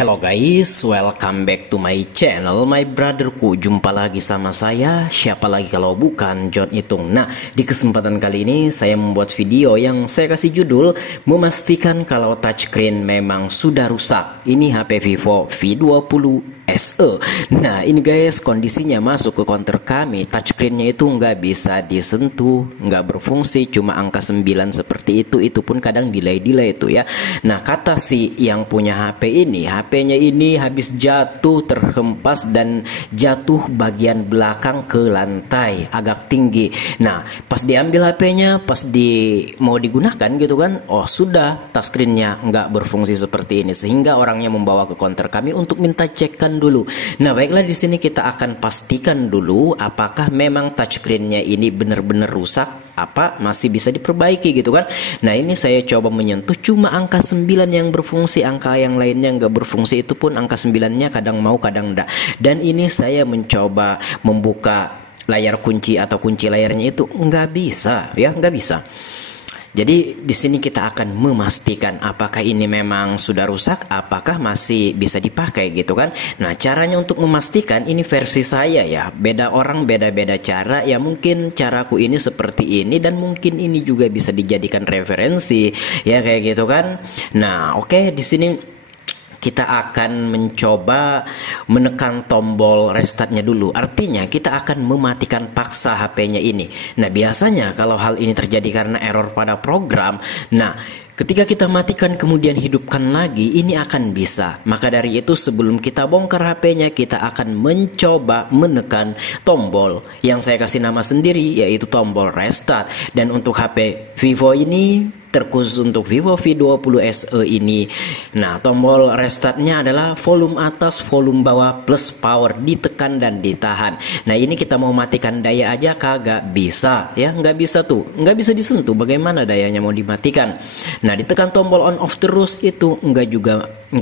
Hello guys, welcome back to my channel, my brotherku. Jumpa lagi sama saya, siapa lagi kalau bukan John Itung. Nah, di kesempatan kali ini saya membuat video yang saya kasih judul memastikan kalau touchscreen memang sudah rusak. Ini HP Vivo V20 SE. Nah, ini guys kondisinya masuk ke counter kami, touchscreennya itu nggak bisa disentuh, nggak berfungsi, cuma angka 9 seperti itu pun kadang delay itu ya. Nah, kata si yang punya HP ini, HP-nya ini habis jatuh, terhempas dan jatuh bagian belakang ke lantai agak tinggi. Nah, pas diambil HP-nya, pas mau digunakan gitu kan, oh sudah touchscreen-nya nggak berfungsi seperti ini, sehingga orangnya membawa ke counter kami untuk minta cekkan dulu. Nah, baiklah, di sini kita akan pastikan dulu apakah memang touchscreen-nya ini benar-benar rusak, apa masih bisa diperbaiki gitu kan. Nah, ini saya coba menyentuh, cuma angka 9 yang berfungsi, angka yang lainnya nggak berfungsi, itu pun angka 9-nya kadang mau kadang enggak. Dan ini saya mencoba membuka layar kunci atau kunci layarnya itu nggak bisa ya, nggak bisa. Jadi di sini kita akan memastikan apakah ini memang sudah rusak, apakah masih bisa dipakai gitu kan. Nah, caranya untuk memastikan, ini versi saya ya. Beda orang beda-beda cara ya, mungkin caraku ini seperti ini dan mungkin ini juga bisa dijadikan referensi ya kayak gitu kan. Nah, oke, di sini kita akan mencoba menekan tombol restartnya dulu. Artinya kita akan mematikan paksa HP-nya ini. Nah, biasanya kalau hal ini terjadi karena error pada program, nah ketika kita matikan kemudian hidupkan lagi, ini akan bisa. Maka dari itu sebelum kita bongkar HP-nya, kita akan mencoba menekan tombol yang saya kasih nama sendiri, yaitu tombol restart. Dan untuk HP Vivo ini, terkhusus untuk Vivo V20 SE ini, nah tombol restartnya adalah volume atas, volume bawah, plus power, ditekan dan ditahan. Nah, ini kita mau matikan daya aja kagak bisa ya, nggak bisa tuh, nggak bisa disentuh. Bagaimana dayanya mau dimatikan? Nah, ditekan tombol on off terus itu nggak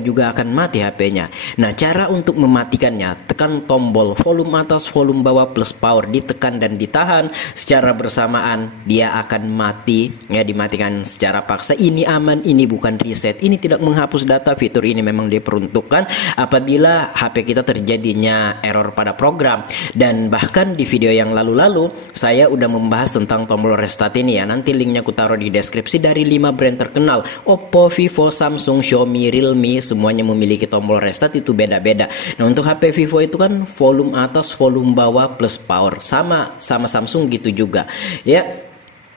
juga akan mati HP-nya. Nah, cara untuk mematikannya, tekan tombol volume atas, volume bawah, plus power, ditekan dan ditahan secara bersamaan, dia akan mati ya, dimatikan secara paksa. Ini aman, ini bukan reset, ini tidak menghapus data. Fitur ini memang diperuntukkan apabila HP kita terjadinya error pada program. Dan bahkan di video yang lalu-lalu saya udah membahas tentang tombol restart ini ya. Nanti linknya aku taruh di deskripsi, dari 5 brand terkenal, Oppo, Vivo, Samsung, Xiaomi, Realme, semuanya memiliki tombol restart itu beda-beda. Nah, untuk HP Vivo itu kan volume atas, volume bawah, plus power, sama Samsung gitu juga ya.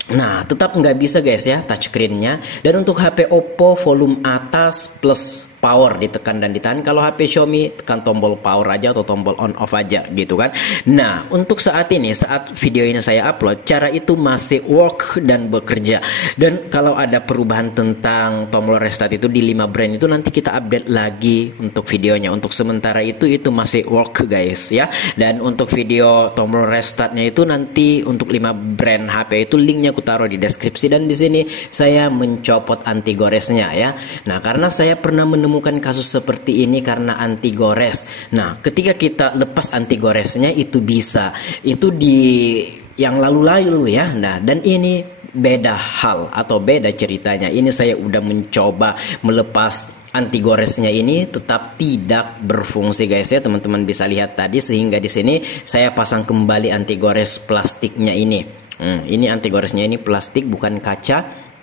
Nah, tetap nggak bisa guys ya touchscreen-nya. Dan untuk HP Oppo volume atas plus power, ditekan dan ditahan. Kalau HP Xiaomi tekan tombol power aja atau tombol on off aja gitu kan. Nah, untuk saat ini, saat video ini saya upload, cara itu masih work dan bekerja. Dan kalau ada perubahan tentang tombol restart itu di 5 brand itu, nanti kita update lagi untuk videonya. Untuk sementara itu masih work guys ya. Dan untuk video tombol restartnya itu nanti untuk 5 brand HP itu linknya aku taruh di deskripsi. Dan di sini saya mencopot anti goresnya ya. Nah, karena saya pernah menemukan kasus seperti ini karena anti gores. Nah, ketika kita lepas anti goresnya itu bisa. Itu di yang lalu-lalu ya. Nah, dan ini beda hal atau beda ceritanya. Ini saya udah mencoba melepas anti goresnya, ini tetap tidak berfungsi guys ya. Teman-teman bisa lihat tadi, sehingga di sini saya pasang kembali anti gores plastiknya ini. Ini anti goresnya ini plastik bukan kaca.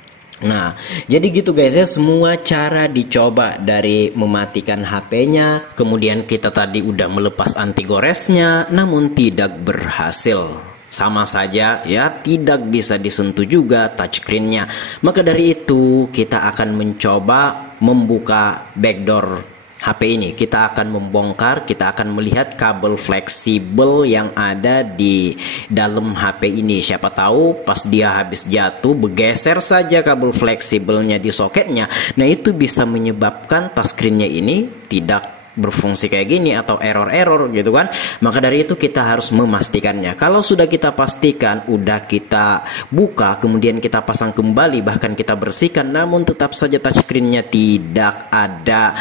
Nah, jadi gitu guys ya, semua cara dicoba, dari mematikan HP-nya, kemudian kita tadi udah melepas anti goresnya, namun tidak berhasil. Sama saja ya, tidak bisa disentuh juga touchscreen-nya. Maka dari itu kita akan mencoba membuka backdoor HP ini. Kita akan membongkar, kita akan melihat kabel fleksibel yang ada di dalam HP ini. Siapa tahu pas dia habis jatuh bergeser saja kabel fleksibelnya di soketnya. Nah, itu bisa menyebabkan touchscreen-nya ini tidak berfungsi kayak gini atau error gitu kan. Maka dari itu kita harus memastikannya. Kalau sudah kita pastikan, udah kita buka, kemudian kita pasang kembali, bahkan kita bersihkan, namun tetap saja touchscreen-nya tidak ada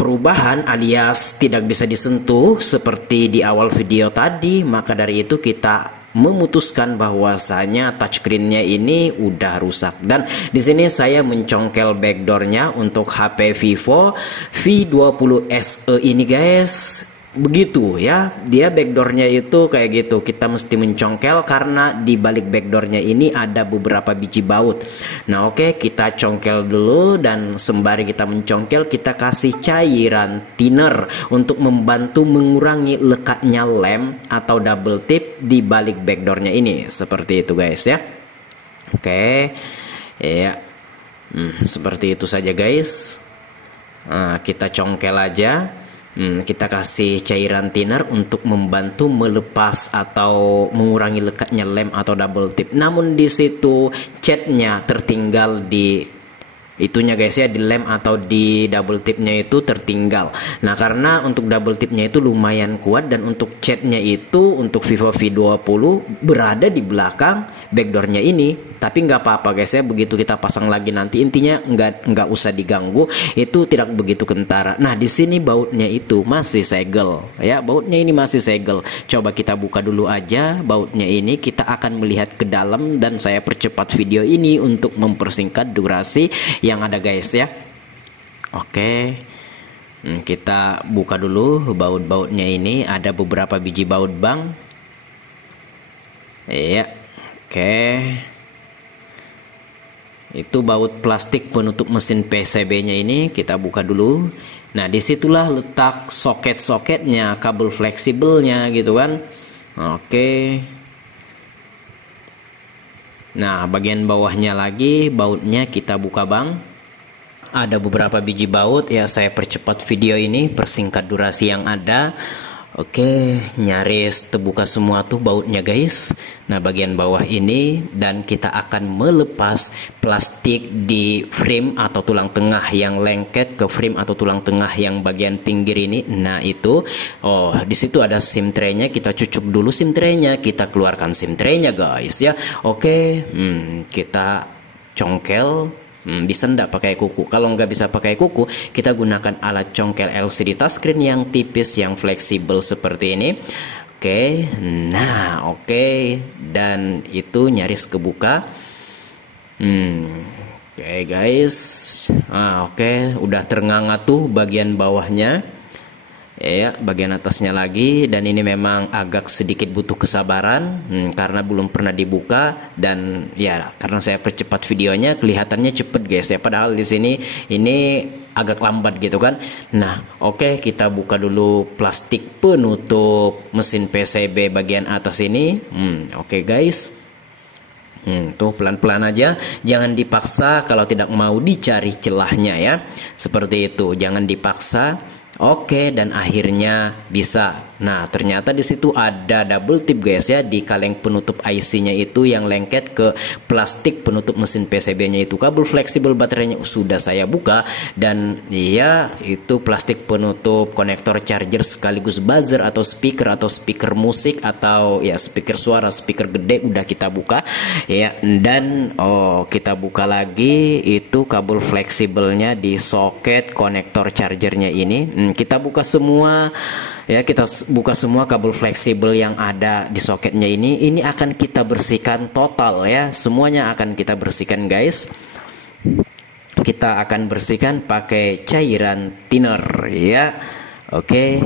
perubahan alias tidak bisa disentuh seperti di awal video tadi, maka dari itu kita memutuskan bahwasanya touchscreen-nya ini udah rusak. Dan di sini saya mencongkel backdoor-nya untuk HP Vivo V20 SE ini guys. Begitu ya, dia backdoornya itu kayak gitu. Kita mesti mencongkel karena di balik backdoornya ini ada beberapa biji baut. Nah oke, kita congkel dulu, dan sembari kita mencongkel kita kasih cairan thinner untuk membantu mengurangi lekatnya lem atau double tip di balik backdoornya ini. Seperti itu guys ya. Oke ya, seperti itu saja guys. Nah, kita congkel aja. Kita kasih cairan thinner untuk membantu melepas atau mengurangi lekatnya lem atau double tip. Namun di situ catnya tertinggal di itunya guys ya, di lem atau di double tipnya itu tertinggal. Nah karena untuk double tipnya itu lumayan kuat, dan untuk catnya itu untuk Vivo V20 berada di belakang backdoornya ini. Tapi nggak apa-apa guys ya, begitu kita pasang lagi nanti, intinya nggak usah diganggu, itu tidak begitu kentara. Nah di sini bautnya itu masih segel ya, bautnya ini masih segel. Coba kita buka dulu aja bautnya ini, kita akan melihat ke dalam, dan saya percepat video ini untuk mempersingkat durasi yang ada guys ya. Oke, kita buka dulu baut-bautnya ini, ada beberapa biji baut bang ya. Oke, itu baut plastik penutup mesin PCB-nya ini kita buka dulu. Nah disitulah letak soket-soketnya, kabel fleksibelnya gitu kan. Oke. Nah bagian bawahnya lagi bautnya kita buka bang. Ada beberapa biji baut ya, saya percepat video ini, persingkat durasi yang ada. Oke, nyaris terbuka semua tuh bautnya guys. Nah bagian bawah ini, dan kita akan melepas plastik di frame atau tulang tengah yang lengket ke frame atau tulang tengah yang bagian pinggir ini. Nah itu, oh di situ ada SIM tray-nya, kita cucuk dulu SIM tray-nya, kita keluarkan SIM tray-nya guys ya. Oke, kita congkel. Bisa ndak pakai kuku? Kalau nggak bisa pakai kuku, kita gunakan alat congkel LCD touchscreen yang tipis, yang fleksibel seperti ini. Oke, nah oke, dan itu nyaris kebuka. Oke guys, oke, udah ternganga tuh bagian bawahnya. Ya, bagian atasnya lagi, dan ini memang agak sedikit butuh kesabaran karena belum pernah dibuka, dan ya karena saya percepat videonya kelihatannya cepet guys ya, padahal di sini ini agak lambat gitu kan. Nah oke, kita buka dulu plastik penutup mesin PCB bagian atas ini. Oke guys, tuh pelan-pelan aja, jangan dipaksa kalau tidak mau dicari celahnya ya, seperti itu, jangan dipaksa. Oke, dan akhirnya bisa. Nah, ternyata di situ ada double tip guys ya, di kaleng penutup IC-nya itu yang lengket ke plastik penutup mesin PCB-nya itu. Kabel fleksibel baterainya sudah saya buka, dan ya itu plastik penutup konektor charger sekaligus buzzer atau speaker musik atau ya speaker suara, speaker gede udah kita buka ya. Dan kita buka lagi itu kabel fleksibelnya di soket konektor chargernya ini. Kita buka semua ya, kita buka semua kabel fleksibel yang ada di soketnya ini. Ini akan kita bersihkan total ya, semuanya akan kita bersihkan guys. Kita akan bersihkan pakai cairan thinner ya. Oke,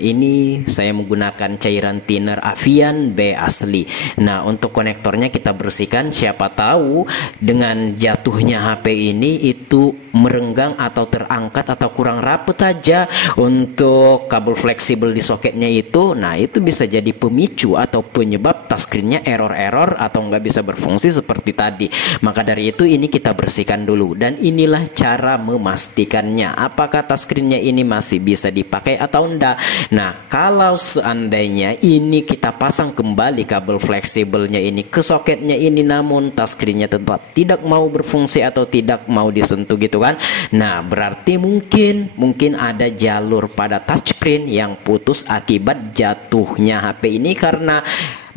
ini saya menggunakan cairan thinner Avian B asli. Nah, untuk konektornya kita bersihkan. Siapa tahu dengan jatuhnya HP ini itu merenggang atau terangkat atau kurang rapet aja untuk kabel fleksibel di soketnya itu. Nah, itu bisa jadi pemicu atau penyebab touchscreen-nya error atau nggak bisa berfungsi seperti tadi. Maka dari itu ini kita bersihkan dulu, dan inilah cara memastikannya apakah touchscreen-nya ini masih bisa dipakai atau enggak. Nah, kalau seandainya ini kita pasang kembali kabel fleksibelnya ini ke soketnya ini, namun touchscreen-nya tetap tidak mau berfungsi atau tidak mau disentuh gitu kan. Nah, berarti mungkin ada jalur pada touchscreen yang putus akibat jatuhnya HP ini, karena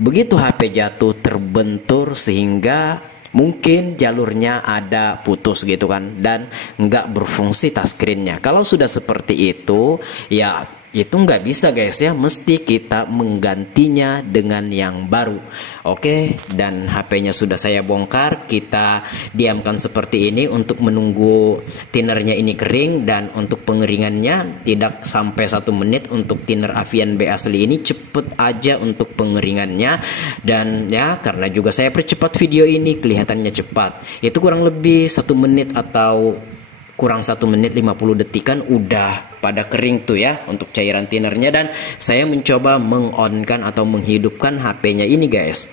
begitu HP jatuh terbentur sehingga mungkin jalurnya ada putus gitu kan, dan nggak berfungsi touchscreen-nya. Kalau sudah seperti itu ya itu nggak bisa guys ya, mesti kita menggantinya dengan yang baru. Oke, dan HP-nya sudah saya bongkar, kita diamkan seperti ini untuk menunggu tinernya ini kering. Dan untuk pengeringannya tidak sampai 1 menit. Untuk tiner Avian B asli ini cepet aja untuk pengeringannya. Dan ya, karena juga saya percepat video ini, kelihatannya cepat. Itu kurang lebih 1 menit atau kurang 1 menit 50 detikan udah pada kering tuh ya untuk cairan tinernya. Dan saya mencoba mengonkan atau menghidupkan HP-nya ini guys.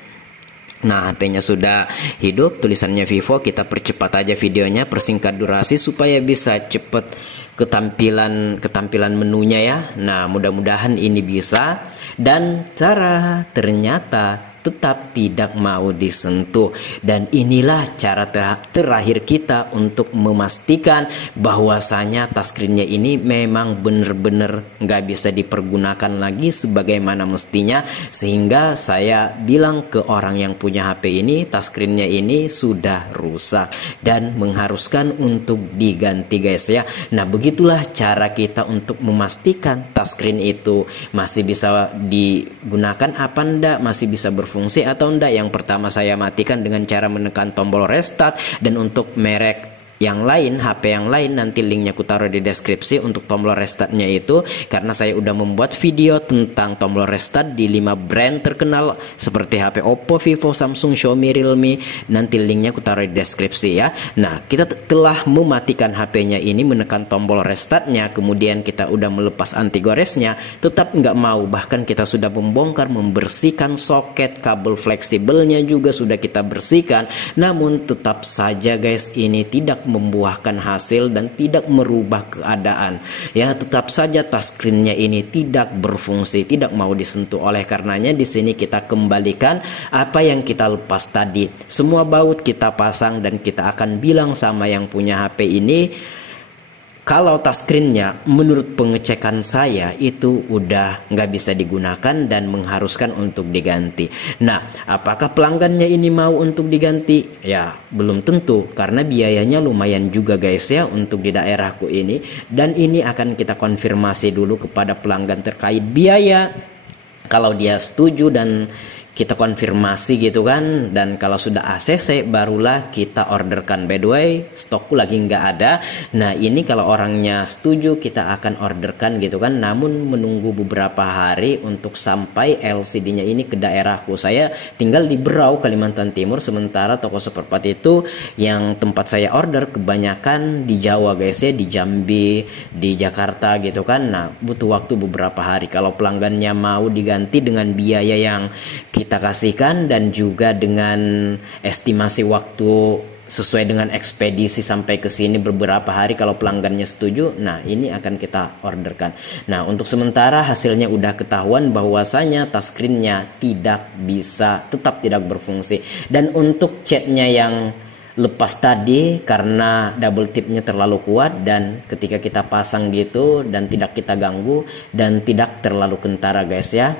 Nah, HP-nya sudah hidup, tulisannya Vivo. Kita percepat aja videonya, persingkat durasi supaya bisa cepet ketampilan menunya ya. Nah, mudah-mudahan ini bisa. Dan ternyata tetap tidak mau disentuh. Dan inilah cara terakhir kita untuk memastikan bahwasanya touchscreen-nya ini memang benar-benar nggak bisa dipergunakan lagi sebagaimana mestinya. Sehingga saya bilang ke orang yang punya HP ini, touchscreen-nya ini sudah rusak dan mengharuskan untuk diganti guys ya. Nah, begitulah cara kita untuk memastikan touchscreen itu masih bisa digunakan apa enggak, masih bisa berfungsi atau enggak. Yang pertama saya matikan dengan cara menekan tombol restart. Dan untuk merek yang lain, HP yang lain, nanti linknya aku taruh di deskripsi untuk tombol restartnya itu, karena saya udah membuat video tentang tombol restart di 5 brand terkenal seperti HP Oppo, Vivo, Samsung, Xiaomi, Realme. Nanti linknya aku taruh di deskripsi ya. Nah, kita telah mematikan HP-nya ini, menekan tombol restartnya, kemudian kita udah melepas anti goresnya, tetap nggak mau. Bahkan kita sudah membongkar, membersihkan soket, kabel fleksibelnya juga sudah kita bersihkan. Namun tetap saja guys, ini tidak membuahkan hasil dan tidak merubah keadaan ya. Tetap saja touchscreen-nya ini tidak berfungsi, tidak mau disentuh. Oleh karenanya di sini kita kembalikan apa yang kita lepas tadi, semua baut kita pasang, dan kita akan bilang sama yang punya HP ini kalau touchscreen-nya menurut pengecekan saya itu udah nggak bisa digunakan dan mengharuskan untuk diganti. Nah, apakah pelanggannya ini mau untuk diganti? Ya, belum tentu, karena biayanya lumayan juga guys ya untuk di daerahku ini. Dan ini akan kita konfirmasi dulu kepada pelanggan terkait biaya. Kalau dia setuju dan kita konfirmasi gitu kan, dan kalau sudah ACC barulah kita orderkan. By the way, stokku lagi nggak ada. Nah, ini kalau orangnya setuju kita akan orderkan gitu kan, namun menunggu beberapa hari untuk sampai LCD-nya ini ke daerahku. Saya tinggal di Berau, Kalimantan Timur, sementara toko spare part itu yang tempat saya order kebanyakan di Jawa guys ya, di Jambi, di Jakarta gitu kan. Nah, butuh waktu beberapa hari. Kalau pelanggannya mau diganti dengan biaya yang kita kasihkan dan juga dengan estimasi waktu sesuai dengan ekspedisi sampai ke sini beberapa hari, kalau pelanggannya setuju, nah ini akan kita orderkan. Nah, untuk sementara hasilnya udah ketahuan bahwasanya touchscreen-nya tidak bisa, tetap tidak berfungsi. Dan untuk catnya yang lepas tadi karena double tipnya terlalu kuat, dan ketika kita pasang gitu dan tidak kita ganggu dan tidak terlalu kentara guys ya,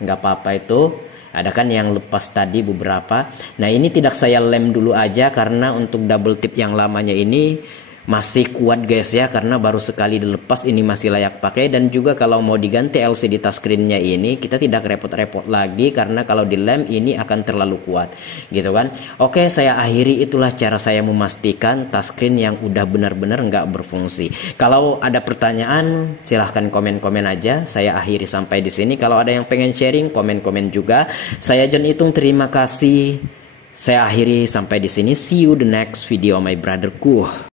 nggak apa-apa itu. Ada kan yang lepas tadi beberapa. Nah, ini tidak saya lem dulu aja karena untuk double tip yang lamanya ini masih kuat guys ya, karena baru sekali dilepas, ini masih layak pakai. Dan juga kalau mau diganti LCD touchscreen-nya ini kita tidak repot-repot lagi, karena kalau dilem ini akan terlalu kuat gitu kan. Oke, saya akhiri, itulah cara saya memastikan touchscreen yang udah benar-benar nggak berfungsi. Kalau ada pertanyaan silahkan komen-komen aja. Saya akhiri sampai di sini. Kalau ada yang pengen sharing, komen-komen juga. Saya John Itung, terima kasih. Saya akhiri sampai di sini. See you the next video my brotherku.